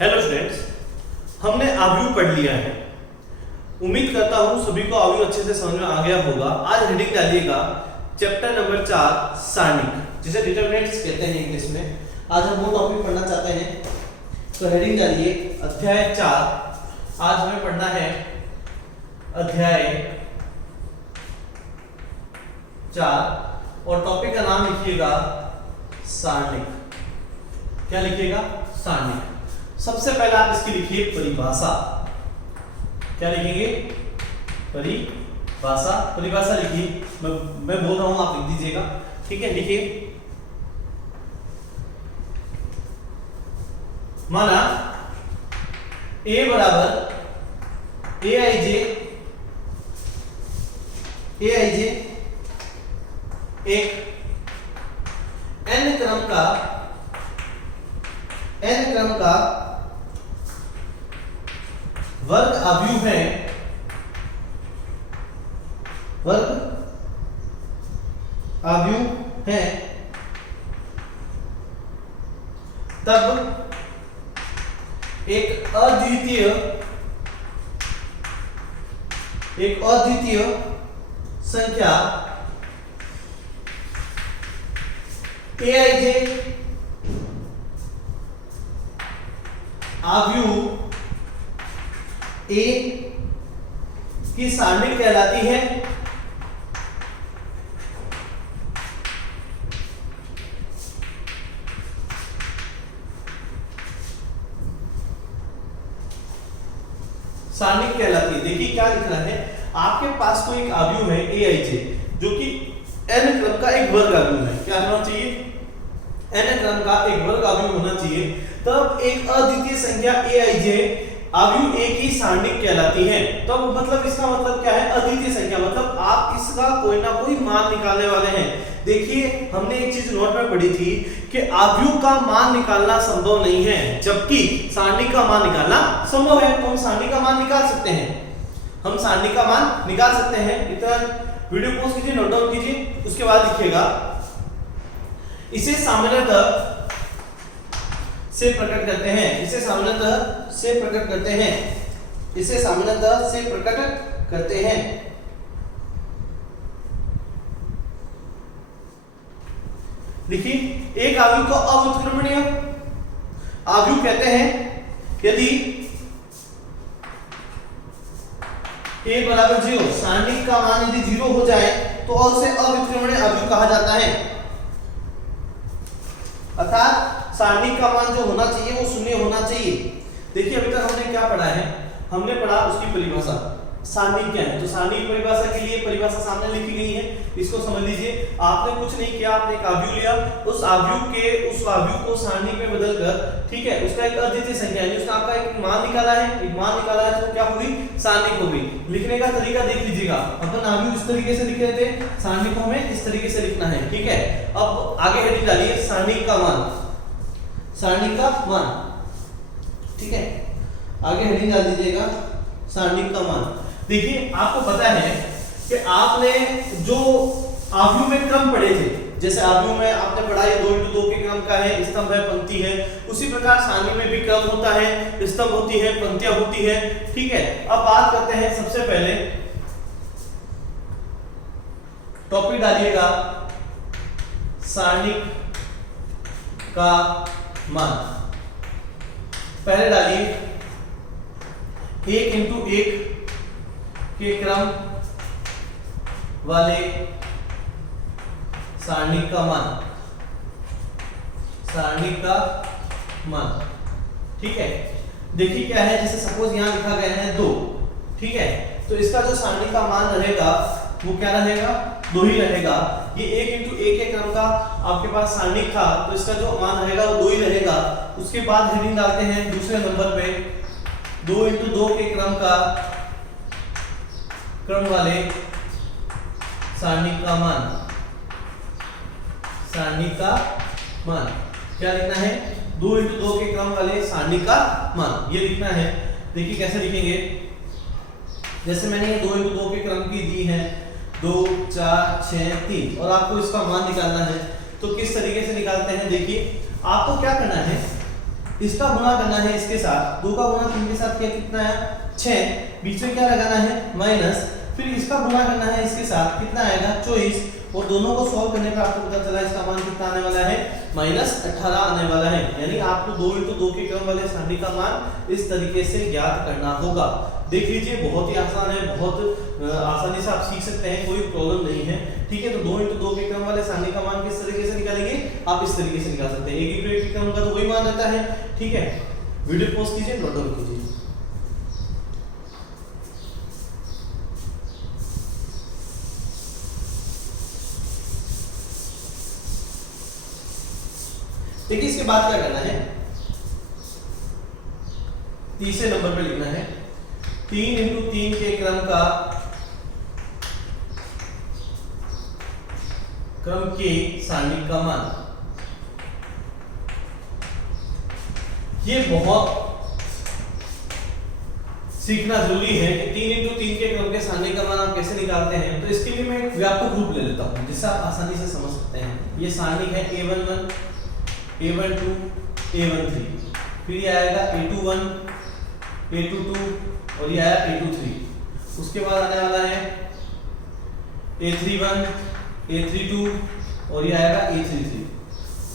Hello students, हमने आव्यूह पढ़ लिया है। उम्मीद करता हूं सभी को आव्यूह अच्छे से समझ में आ गया होगा। आज हेडिंग डालिएगा चैप्टर नंबर 4 सारणिक, जिसे डिटरमिनेंट्स कहते हैं इंग्लिश में। आज हम वो टॉपिक पढ़ना चाहते हैं, तो हेडिंग डालिए अध्याय 4। आज हमें पढ़ना है अध्याय 4 और टॉपिक का नाम लिखिएगा सारणिक। क्या लिखिएगा? सारणिक। सबसे पहले आप इसकी लिखिए परिभाषा। क्या लिखेंगे? परिभाषा। परिभाषा लिखिए, मैं बोल रहा हूं, आप लिख दीजिएगा। ठीक है, लिखिए। माना ए बराबर ए आई जे एक n क्रम का वर्ग आव्यूह है। तब एक अद्वितीय संख्या aij आव्यूह ए की सारणिक कहलाती है। सारणिक कहलाती है। देखिए क्या लिखना है, आपके पास कोई एक आव्यूह है aij, जो कि n क्रम का एक वर्ग आव्यूह है। क्या होना चाहिए? n क्रम का एक वर्ग आव्यूह होना चाहिए। तब एक अद्वितीय संख्या aij आव्यूह ए की सारणिक कहलाती है। तो मतलब इसका मतलब क्या है? अद्वितीय संख्या, मतलब आप इसका कोई ना कोई मान निकालने वाले हैं। देखिए हमने एक चीज नोट में पढ़ी थी कि आव्यूह का मान निकालना संभव नहीं है, जबकि सारणिक का मान निकालना संभव है। तो हम सारणिक का मान निकाल सकते हैं। इतना वीडियो पॉज कीजिए, नोट डाउन कीजिए, उसके बाद लिखिएगा इसे सामान्यतः से प्रकट करते हैं। इसे सामान्यतः से प्रकट करते हैं। देखिए, एक आव्यूह को अव्युत्क्रमणीय आव्यूह कहते हैं यदि a बराबर 0, सारणिक का मान यदि 0 हो जाए तो उसे अव्युत्क्रमणीय आव्यूह कहा जाता है। अर्थात सारणिक का मान जो होना चाहिए वो शून्य होना चाहिए। देखिए अभी तक हमने क्या पढ़ा है? हमने पढ़ा उसकी परिभाषा, सारणिक क्या है। तो सारणिक परिभाषा के लिए परिभाषा सामने लिखी गई है, इसको समझ लीजिए। आपने कुछ नहीं किया, आपने एक आव्यूह लिया, उस आव्यूह को सारणिक में बदलकर, ठीक है, उसका एक अद्वितीय संख्या है, उसका आपका एक मान निकाला है, तो क्या हुई? सारणिक हो गई। लिखने का तरीका देख लीजिएगा। अपन आव्यूह इस तरीके से लिख रहे थे, सारणिकों में इस तरीके से लिखना है। ठीक है, अब आगे हेडिंग डालिए सारणिक का मान। ठीक है, आगे हेडिंग डाल दीजिएगा सारणिक का मान। देखिए आपको पता है कि आपने जो आव्यूह में क्रम पढ़े थे, जैसे आव्यूह में आपने पढ़ा है 2x2 के क्रम का है, स्तंभ है, पंक्ति है, उसी प्रकार सारणी में भी क्रम होता है, स्तंभ होती है, पंक्तियां होती है। ठीक है, अब बात करते हैं, सबसे पहले टॉपिक डालिएगा सारणिक का मान। पहले डालिए 1 × 1 के क्रम वाले सारणिक का मान। ठीक है, देखिए क्या है, जैसे सपोज यहां लिखा गया है 2। ठीक है, तो इसका जो सारणिक का मान रहेगा वो क्या रहेगा? 2 ही रहेगा। ये 1 × 1 के क्रम का आपके पास सारणिक था, तो इसका जो मान रहेगा वो 2 ही रहेगा। उसके बाद हेडिंग डालते हैं दूसरे नंबर पे 2 × 2 के क्रम वाले सारणिक का मान। क्या लिखना है? 2 × 2 के क्रम वाले सारणिक का मान, ये लिखना है। देखिए कैसे लिखेंगे, जैसे मैंने ये 2 × 2 के क्रम की दी है, 2 4 6 3, और आपको इसका मान निकालना है। तो किस तरीके से निकालते हैं? देखिए आपको क्या करना है, इसका गुणा करना है इसके साथ, 2 का गुणा 3 के साथ क्या कितना है 6, बीच में क्या लगाना है माइनस, फिर इसका गुणा करना है इसके साथ कितना आएगा 24, और दोनों को सॉल्व करने पर आपको पता चला इसका मान कितना आने वाला है -18 आने वाला है। यानी आपको 2 × 2 के क्रम वाले सारणी का मान इस तरीके से ज्ञात करना होगा। देख लीजिए बहुत ही आसान है, बहुत आसानी से आप सीख सकते हैं, कोई प्रॉब्लम नहीं है। ठीक है, तो 2 × 2 के क्रम वाले सारणी का मान किस तरीके से निकालेंगे, आप इस तरीके से निकाल सकते हैं। 1 × 1 के क्रम का तो वही मान रहता है। ठीक है, वीडियो पॉज कीजिए, नोट डाउन कीजिए। देखिए इसके बाद क्या करना है, तीसरे नंबर पे लिखना है 3 × 3 के क्रम के सारणी का मान। ये बहुत सीखना जरूरी है कि 3 × 3 के क्रम के सारणी का मान आप कैसे निकालते हैं। तो इसके लिए मैं एक व्यापक रूप ले लेता हूं जिससे आप आसानी से समझ सकते हैं। ये सारणी है A11 A12 A13, फिर ये आएगा A21 A22 और ये आया A23। उसके बाद आने वाला है A31 A32 और ये आएगा A33।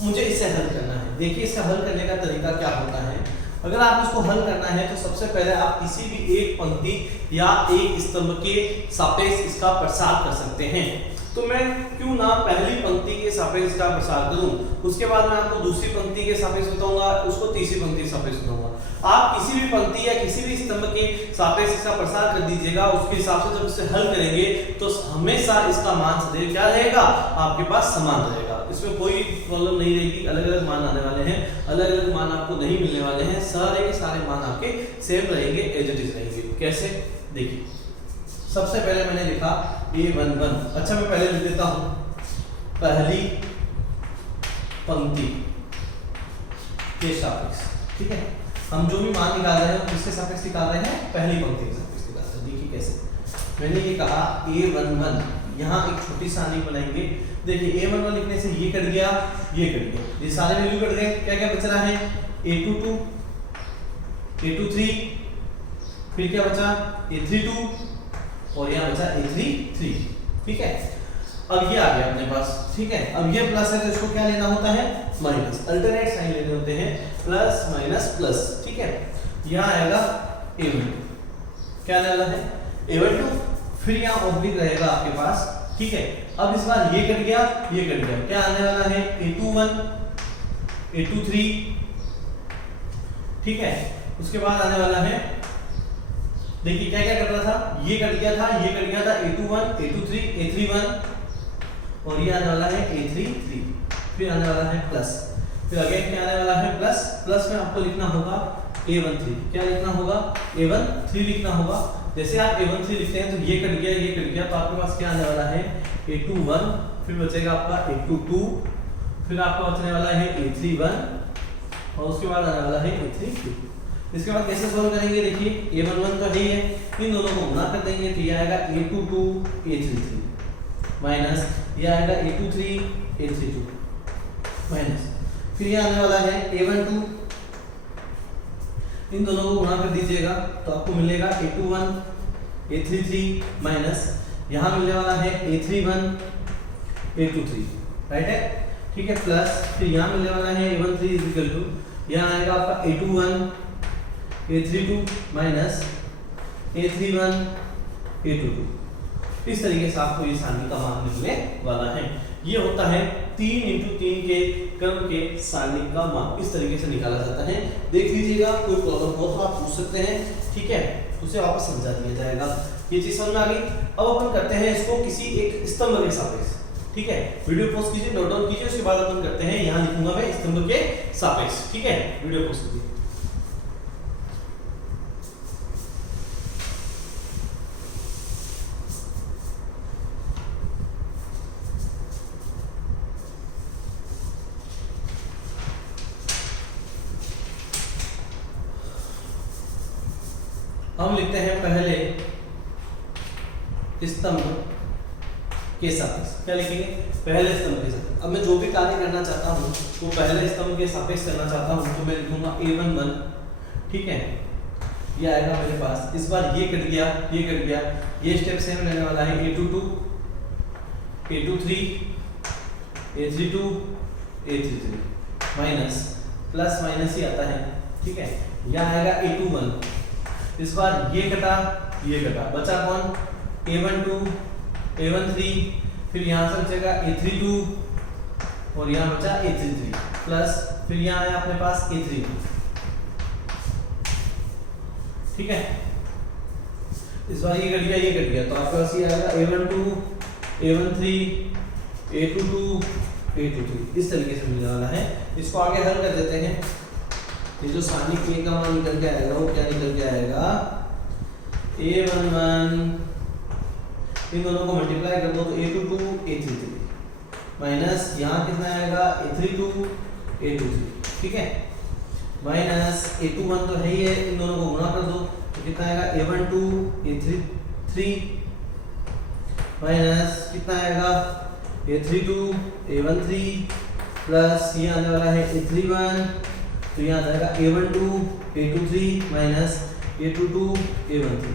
मुझे इसे हल करना है। देखिए इसे हल करने का तरीका क्या होता है। अगर आप इसको हल करना है तो सबसे पहले आप किसी भी एक पंक्ति या एक स्तंभ के सापेक्ष इसका प्रसार कर सकते हैं। तो मैं क्यों ना पहली पंक्ति के सापेक्ष इसका प्रसार करूं, उसके बाद मैं आपको दूसरी पंक्ति के सापेक्ष बताऊंगा, उसको तीसरी पंक्ति के सापेक्ष बताऊंगा। आप किसी भी पंक्ति या किसी भी स्तंभ के सापेक्ष इसका प्रसार कर दीजिएगा, उसके हिसाब से जब इसे हल करेंगे तो हमेशा इसका मान सदैव क्या रहेगा, आपके पास समान रहेगा। इसमें कोई प्रॉब्लम नहीं रहेगी। अलग अलग मान आने वाले हैं, अलग अलग मान आपको नहीं मिलने वाले हैं, सारे के सारे मान आपके सेम रहेंगे, एज इट इज रहेंगे। कैसे, देखिए सबसे पहले मैंने लिखा A11। अच्छा मैं पहले लिख देता हूं पहली पंक्ति के सापेक्ष। ठीक है, हम जो भी मान निकाल रहे हैं किसके सापेक्ष निकाल रहे हैं, पहली पंक्ति के सापेक्ष निकाल रहे हैं। देखिए कैसे, मैंने ये कहा A11, यहाँ एक छोटी सारणी बनाएंगे। देखिए A11 लिखने से ये कट गया, ये कट गया, ये सारे वैल्यू कट गए। क्या क्या बच रहा है, A22 A23, फिर क्या बचा A32 और यहाँ बचा A33। ठीक है, अब ये आ गया अपने पास। ठीक है, अब ये प्लस है तो इसको क्या लेना होता है, माइनस। अल्टरनेट साइन लेने होते हैं, प्लस माइनस प्लस। ठीक है, यहाँ आएगा A12, क्या आने वाला है A12, फिर यहाँ ऑब्लिक रहेगा आपके पास। ठीक है, अब इस बार ये कट गया, ये कट गया, क्या आने वाला है A21 A23। ठीक है, उसके बाद आने वाला है, देखिए क्या क्या कट रहा था, ये कट गया था, ये कट गया था, A21 A23 A31 और ये आने वाला है A33, फिर आने वाला है प्लस, फिर अगेन क्या आने वाला है प्लस। प्लस में आपको लिखना होगा A13, क्या लिखना होगा A13 लिखना होगा। जैसे आप A13 लिखते हैं तो ये कट गया, ये कट गया, तो आपके पास क्या आने वाला है A21, फिर बचेगा आपका A22, फिर आपका बचने वाला है A31 और उसके बाद आने वाला है A32। इसके बाद कैसे सॉल्व करेंगे, देखिए A11 तो है ही है, इन दोनों को गुणा कर देंगे तो ये आएगा A22 A33 माइनस ये आएगा A23 A32 माइनस, फिर ये आने वाला है A12, इन दोनों को गुणा कर दीजिएगा तो आपको मिलेगा A21 A33 माइनस यहाँ मिलने वाला है A31 A23, राइट है। ठीक है, प्लस फिर यहाँ मिलने वाला है A13 इक्वल टू यहाँ आएगा आपका A21 A32 minus A31 A22। इस तरीके से आपको ये सारणी का मान मिलने वाला है। ये होता है 3 × 3 के क्रम के सारणी का मान, इस तरीके से निकाला जाता है। देख लीजिएगा, कोई प्रॉब्लम हो तो आप पूछ सकते हैं। ठीक है, उसे वापस समझा दिया जाएगा। ये चीज समझ में आ गई। अब अपन करते हैं इसको किसी एक स्तंभ के सापेक्ष। ठीक है, वीडियो पॉज कीजिए, नोट डाउन कीजिए, उसके बाद अपन करते हैं, यहाँ लिखूंगा मैं स्तंभ के सापेक्ष। ठीक है, वीडियो पॉज कीजिए। हम लिखते हैं पहले स्तंभ के सापेक्ष। क्या लिखेंगे? पहले स्तंभ के सापेक्ष। अब मैं जो भी कार्य करना चाहता हूँ वो पहले स्तंभ के सापेक्ष करना चाहता हूँ, तो मैं लिखूंगा a11, ठीक है, ये आएगा मेरे पास। इस बार ये कट गया, ये कट गया, ये स्टेप सेम रहने वाला है a22, a23, a32, a33 minus plus minus ही आता है, ठीक है। यहाँ आएगा a21, इस बार ये कटा, ये कटा, बचा कौन? a12, a13, फिर यहाँ से बचेगा a32 और यहाँ बचा a33 प्लस फिर यहाँ आया अपने पास a3, ठीक है। इस बार ये कट गया, ये कट गया, तो आपके पास ये आएगा a12, a13, a22, a23, इस तरीके से मिलने वाला है। इसको आगे हल कर देते हैं। ये जो सानी के का मान निकल के आएगा वो क्या निकल के आएगा? a11, इन दोनों को मल्टीप्लाई कर दो तो a22, a33 माइनस यहाँ कितना आएगा? a32, a23, ठीक है, माइनस a21 तो है ही है, इन दोनों को गुणा कर दो तो कितना आएगा? a12, a33 माइनस कितना आएगा? a32, a13 प्लस ये आने वाला है a31, तो यहाँ आ जाएगा a12, a23 minus a22, a13।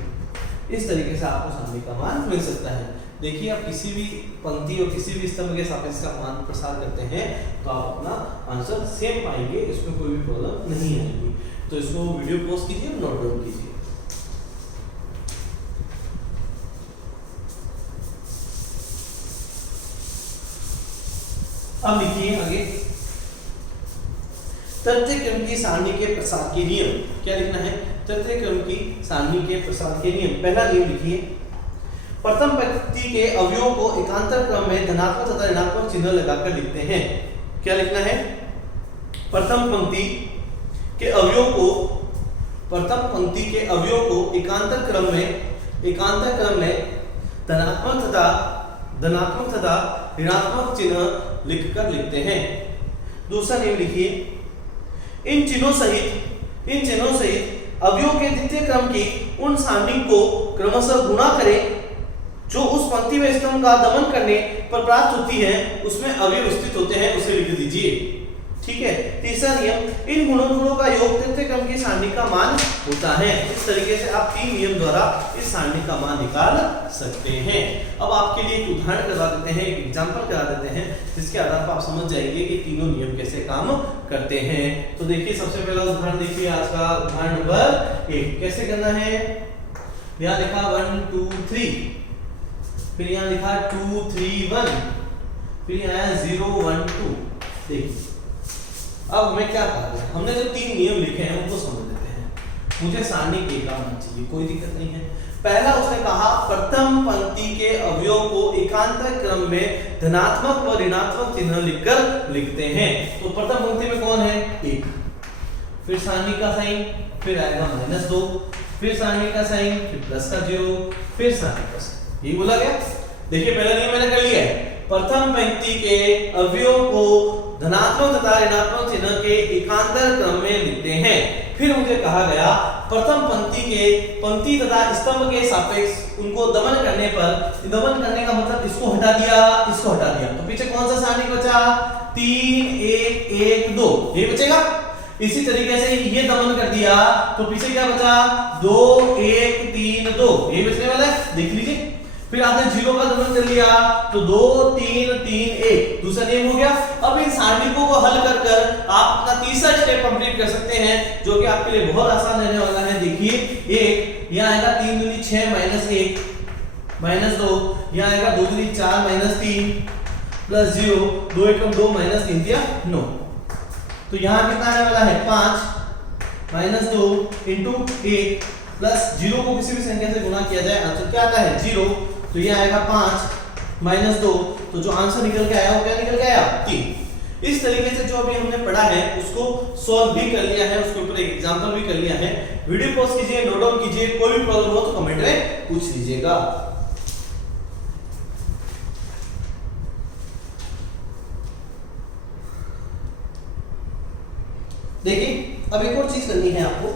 इस तरीके से आपको सारणी का मान मिल सकता है। देखिए आप किसी भी पंक्ति और किसी भी स्तंभ के सापेक्ष का मान प्रसार करते हैं तो आप अपना आंसर सेम पाएंगे, इसमें कोई भी प्रॉब्लम नहीं आएगी। तो इसको वीडियो पॉज कीजिए, नोट डाउन कीजिए। अब लिखिए आगे, तृतीय क्रम की सारणी के प्रसार के नियम। क्या लिखना है? तृतीय क्रम की सारणी के प्रसार के नियम। पहला नियम लिखिए, प्रथम पंक्ति के अवयवों को एकांतर क्रम में धनात्मक तथा ऋणात्मक चिन्ह लगाकर लिखते हैं। क्या लिखना है? प्रथम पंक्ति के अवयवों को, प्रथम पंक्ति के अवयवों को एकांतर क्रम में धनात्मक तथा ऋणात्मक चिन्ह लिखकर लिखते हैं। दूसरा नियम लिखिए, इन चिन्हों सहित अवयवों के द्वितीय क्रम की उन सारणी को क्रमशः गुणा करें जो उस पंक्ति में स्तंभ का दमन करने पर प्राप्त होती है, उसमें अवयव स्थित होते हैं, उसे लिख दीजिए, ठीक है। तीसरा नियम, इन गुणों का योग तृतीय क्रम की सारणी का मान होता है। इस तरीके से आप 3 नियम द्वारा इस सारणी का मान निकाल सकते हैं। अब आपके लिए एक उदाहरण करवा देते हैं, एक एग्जांपल करा देते हैं, जिसके आधार पर आप समझ जाएंगे कि तीनों नियम कैसे काम करते हैं। तो देखिए सबसे पहला उदाहरण देखिए, आज का उदाहरण नंबर 1 कैसे करना है। यहाँ लिखा 1 2 3, फिर यहाँ लिखा 2 3 1, फिर यहाँ 0 1 2। देखिए अब हमें क्या कहा है, हमने जो 3 नियम लिखे हैं उनको समझ लेते हैं। मुझे सारणी के का होना चाहिए, कोई दिक्कत नहीं है। पहला उसने कहा प्रथम पंक्ति के अवयव को एकांतर क्रम में धनात्मक व ऋणात्मक चिन्ह लिखकर लिखते हैं। तो प्रथम पंक्ति में कौन है? 1, फिर सारणी का साइन, फिर आएगा -2, फिर सारणी का साइन, फिर प्लस का 0, फिर सारणी का साइन। ये बोला गया। देखिए पहला नियम मैंने कर लिया है, प्रथम पंक्ति के अवयव को धनात्मक तथा ऋणात्मक चिन्ह के एकांतर क्रम में लिखते हैं। फिर मुझे कहा गया प्रथम पंक्ति तथा स्तंभ के सापेक्ष उनको दमन करने पर, दमन करने का मतलब इसको हटा दिया, इसको हटा दिया, तो पीछे कौन सा सारणी बचा? 3 1 1 2, ये बचेगा। इसी तरीके से ये दमन कर दिया तो पीछे क्या बचा? 2 1 3 2, ये बचने वाला है, देख लीजिए। फिर आपने 0 का दमन कर लिया तो 2 3 3 1, दूसरा नियम हो गया। अब इन सारणिकों को हल कर कर आप अपना तीसरा स्टेप कंप्लीट कर सकते हैं, जो कि आपके लिए बहुत आसान रहने वाला है। देखिए 1, यहाँ आएगा 3 दूनी 6 -1 -2, यहाँ आएगा 2 दूनी 4 -3 प्लस 0, 2 एकम 2 -3 दिया 9। तो यहाँ कितना आने वाला है? 5 -2 इंटू 1 प्लस 0 को किसी भी संख्या से गुणा किया जाए आंसर क्या आता है? 0। तो ये आएगा 5 -2, तो जो आंसर निकल के आया वो क्या निकल के आया? 3। इस तरीके से जो अभी हमने पढ़ा है उसको सॉल्व भी कर लिया है, उसके ऊपर एक एग्जांपल भी कर लिया है। वीडियो पॉज कीजिए, नोट डाउन कीजिए, कोई भी प्रॉब्लम हो तो कमेंट में पूछ लीजिएगा। देखिए अब एक और चीज करनी है आपको,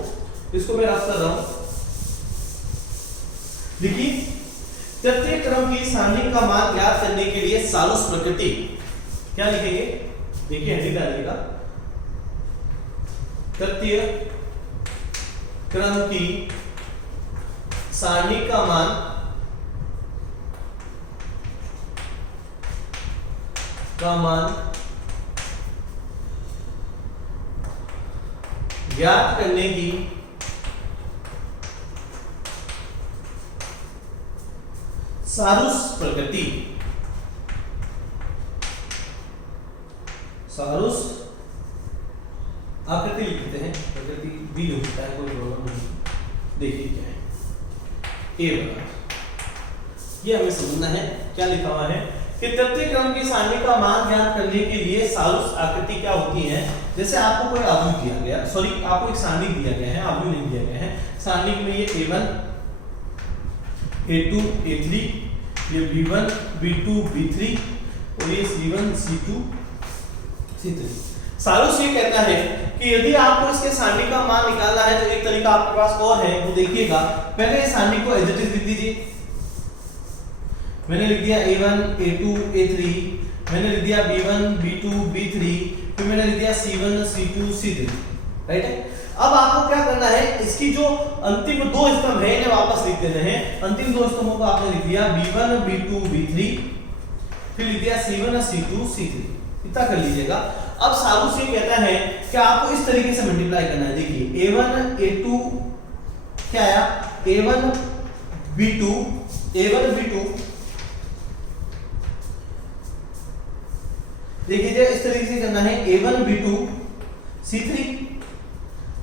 इसको मैं रफ कर रहा हूं। देखिए तृतीय क्रम की सारणी का मान ज्ञात करने के लिए सारूस प्रकृति क्या लिखेंगे, देखिए हेडिंग डालिएगा, तृतीय क्रम की सारणी का मान ज्ञात करने की सारूस प्रकृति, सारूस आकृति लिखते हैं, प्रकृति भी लिखता है, कोई प्रॉब्लम नहीं। देखिए क्या है ए बना, ये हमें समझना है क्या लिखा हुआ है कि तृतीय क्रम की सारणी का मान ज्ञात करने के लिए सारूस आकृति क्या होती है। जैसे आपको कोई आव्यूह दिया गया, सॉरी आपको एक सारणी दिया गया है, आव्यूह नहीं दिया गया है, सारणी में ये a1 a2 a3, ये b1 b2 b3 और ये c1 c2 c3। सारूस ये कहता है कि यदि आपको इसके सारणी का मान निकालना है तो एक तरीका आपके पास और है, वो देखिएगा। पहले इस सारणी को एज इट इज लिख दीजिए, मैंने लिख दिया a1 a2 a3, मैंने लिख दिया b1 b2 b3, फिर मैंने लिख दिया c1 c2 c3, राइट है। अब आपको क्या करना है, इसकी जो अंतिम दो स्तंभ है इन्हें वापस लिख देने हैं। अंतिम दो स्तंभों को आपने लिख दिया b1 b2 b3, फिर लिख दिया c1 c2 c3, इतना कर लीजिएगा। अब सारूस ये कहता है कि आपको इस तरीके से मल्टीप्लाई करना है। देखिए a1 a2 क्या आया, a1 b2 देखिए इस तरीके से करना है a1 b2 c3,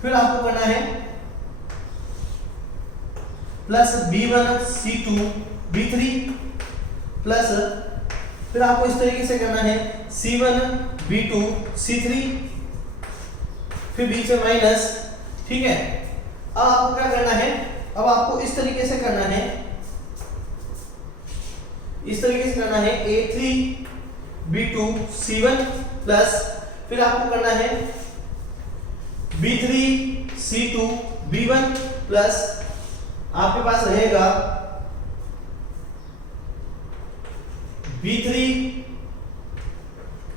फिर आपको करना है plus b1 c2 b3 plus, फिर आपको इस तरीके से करना है c1 b2 c3, फिर बीच में माइनस, ठीक है। अब आपको क्या करना है, अब आपको इस तरीके से करना है, इस तरीके से करना है a3 b2 c1 प्लस, फिर आपको करना है b3 c2 b1 प्लस, आपके पास रहेगा b3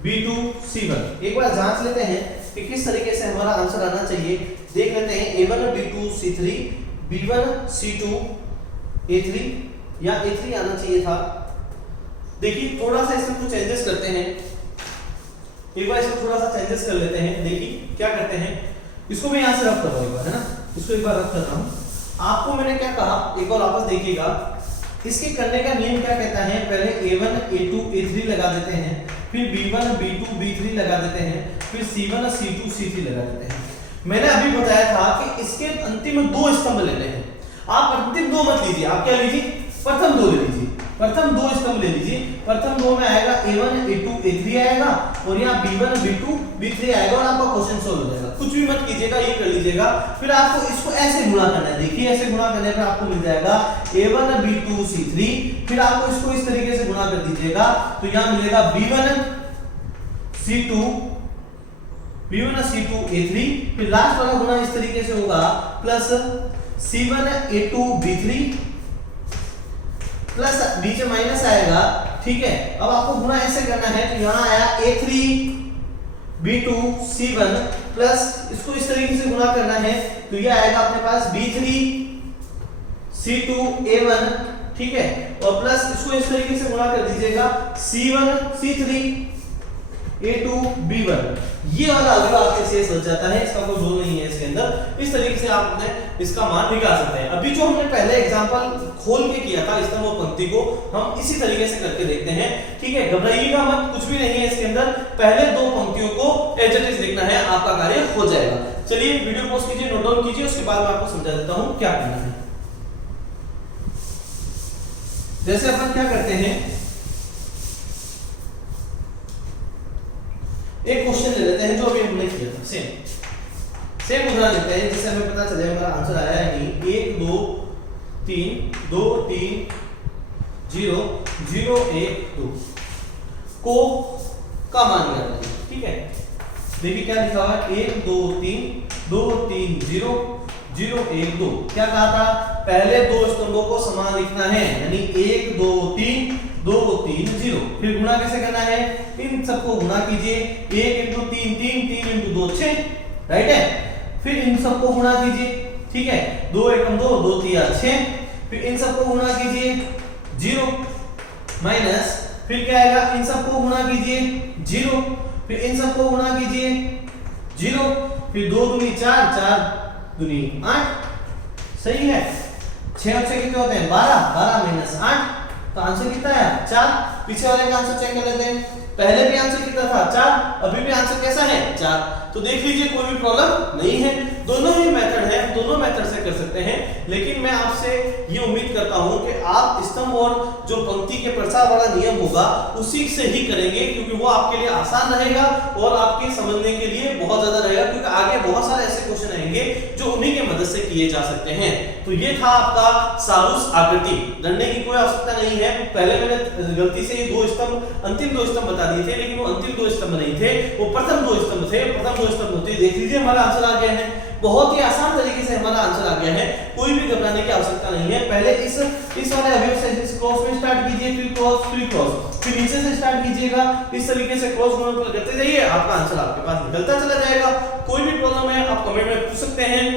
b2 c1। एक बार जांच लेते हैं कि किस तरीके से हमारा आंसर आना चाहिए, देख लेते हैं a1 b2 c3 b1 c2 a3 या a3 आना चाहिए था। देखिए थोड़ा सा इसमें कुछ चेंजेस करते हैं, एक बार इसमें थोड़ा सा चेंजेस कर लेते हैं। देखिए क्या करते हैं, इसको मैं यहां से रफ कर रहा हूं एक बार, है ना, इसको एक बार रफ कर रहा हूं। आपको मैंने क्या कहा, एक बार वापस देखिएगा, इसके करने का नियम क्या कहता है, पहले a1 a2 a3 लगा देते हैं, फिर b1 b2 b3 लगा देते हैं, फिर c1 c2 c3 लगा देते हैं। मैंने अभी बताया था कि इसके अंतिम दो स्तंभ लेने हैं। आप अंतिम दो मत लीजिए, आप क्या लीजिए, प्रथम दो ले लीजिए, प्रथम दो स्तंभ ले लीजिए। प्रथम दो में आएगा a1 a2 a3 आएगा और यहाँ b1 b2 b3 आएगा और आपका क्वेश्चन सॉल्व हो जाएगा। कुछ भी मत कीजिएगा, ये कर लीजिएगा। फिर आपको इसको ऐसे गुणा करना है, देखिए ऐसे गुणा करने पर आपको मिल जाएगा a1 b2 c3, फिर आपको इसको इस तरीके से गुणा कर दीजिएगा तो यहाँ मिलेगा b1 c2 a3, फिर लास्ट वाला गुणा इस तरीके से होगा plus c1 a2 b3 plus बीच में माइनस आएगा, ठीक है। अब आपको गुणा ऐसे करना है तो यहाँ आया a3 b2 c1 प्लस इसको इस तरीके से गुणा करना है तो ये आएगा अपने पास b3 c2 a1, ठीक है, और प्लस इसको इस तरीके से गुणा कर दीजिएगा c1 c3 a2 b1। ये वाला अगला आपके शेष बच जाता है, इसका कोई रोल नहीं है इसके अंदर। इस तरीके से आप अपने इसका मान निकाल सकते हैं। अभी जो हमने पहले एग्जांपल खोल के किया था स्तंभ और पंक्ति को, हम इसी तरीके से करके देखते हैं, ठीक है। घबराइएगा मत, कुछ भी नहीं है इसके अंदर, पहले दो पंक्तियों को एज इट इज लिखना है, आपका कार्य हो जाएगा। चलिए वीडियो पॉज कीजिए, नोट डाउन कीजिए, उसके बाद मैं आपको समझा देता हूं क्या करना है। जैसे अपन क्या करते हैं, एक क्वेश्चन ले लेते हैं जो अभी हमने किया था, सेम उदाहरण लेते हैं जिससे हमें पता चले हमारा आंसर आया है नहीं। 1 2 3 2 3 0 0 1 2 को का मान निकालना है, ठीक है। देखिए क्या लिखा हुआ है, 1 2 3 2 3 0 0 1 2। क्या कहा था, पहले दो स्तंभों को समान लिखना है, यानी 1 2 3 2 3 0। फिर गुणा कैसे करना है, इन सबको गुणा कीजिए, 1 × 3 3 3 × 2 6, राइट है। फिर इन सबको गुणा कीजिए, ठीक है, 2 1 2 2 3 6। फिर इन सबको गुणा कीजिए 0 माइनस, फिर क्या आएगा, इन सबको गुणा कीजिए 0, फिर इन सबको गुणा कीजिए 0, फिर 2 दूनी 4 4 दूनी 8, सही है। 6 और 6 कितने होते हैं, 12 12 माइनस 8, तो आंसर कितना है 4। पीछे वाले का आंसर चेक कर लेते हैं, पहले भी आंसर कितना था 4, अभी भी आंसर कैसा है 4। तो देख लीजिए कोई भी प्रॉब्लम नहीं है, दोनों ही मेथड है, दोनों मेथड से कर सकते हैं। लेकिन मैं आपसे ये उम्मीद करता हूं कि आप स्तंभ और जो पंक्ति के प्रसार वाला नियम होगा उसी से ही करेंगे, क्योंकि वो आपके लिए आसान रहेगा और आपके समझने के लिए बहुत ज्यादा रहेगा, क्योंकि आगे बहुत सारे ऐसे क्वेश्चन आएंगे जो उन्हीं के मदद से किए जा सकते हैं। तो ये था आपका सारूस आकृति, डरने की कोई आवश्यकता नहीं है। पहले मैंने गलती से ये दो स्तंभ, अंतिम दो स्तंभ बता दिए थे, लेकिन वो अंतिम दो स्तंभ नहीं थे, वो प्रथम दो स्तंभ थे। प्रथम दो स्तंभ होते, देख लीजिए हमारा आंसर आ गया है, बहुत ही आसान तरीके से हमारा आंसर आ गया है, कोई भी घबराने की आवश्यकता नहीं है। पहले इस वाले अवयव से इस क्रॉस में स्टार्ट कीजिए, फिर क्रॉस, फिर नीचे से स्टार्ट कीजिएगा, इस तरीके से क्रॉस गुणनफल करते जाइए, आपका आंसर आपके पास निकलता चला जाएगा। कोई भी प्रॉब्लम है आप कमेंट में पूछ सकते हैं,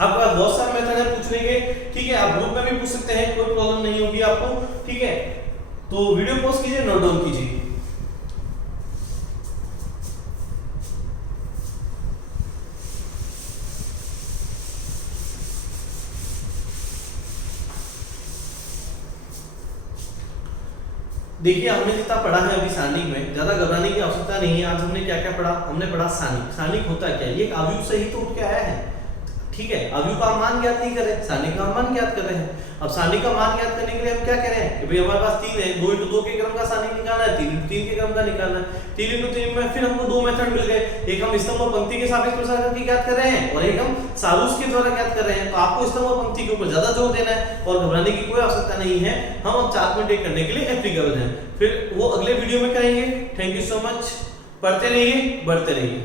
आपके पास बहुत सारे मेथड है पूछने के, ठीक है, आप ग्रुप में भी पूछ सकते हैं, कोई प्रॉब्लम नहीं होगी आपको, ठीक है। तो वीडियो पॉज कीजिए, नोट डाउन कीजिए। देखिए हमने जितना पढ़ा है अभी सारणिक में, ज्यादा घबराने की आवश्यकता नहीं है। आज हमने क्या क्या पढ़ा, हमने पढ़ा सारणिक। सारणिक होता क्या है, ये एक अवयव से ही तो उठ के आया है, ठीक है। अवयव का मान ज्ञात नहीं कर रहे, सारणिक का मान ज्ञात कर रहे हैं। अब सारणिक का मान ज्ञात करने के लिए हम क्या कह रहे हैं कि भाई हमारे पास 3 है, 2 × 2 के क्रम का सारणिक निकालना है, 3 × 3 के क्रम का निकालना है। 3 × 3 में फिर हमको दो मेथड मिल गए, एक हम स्तंभ और पंक्ति के सापेक्ष प्रसार करके ज्ञात कर रहे हैं और एक हम सारूस के द्वारा ज्ञात कर रहे हैं। तो आपको स्तंभ और पंक्ति के ऊपर ज्यादा जोर देना है और घबराने की कोई आवश्यकता नहीं है, हम 4.1 करने के लिए एप्लीकेबल हैं। फिर वो अगले वीडियो में करेंगे। थैंक यू सो मच, पढ़ते रहिए, बढ़ते रहिए।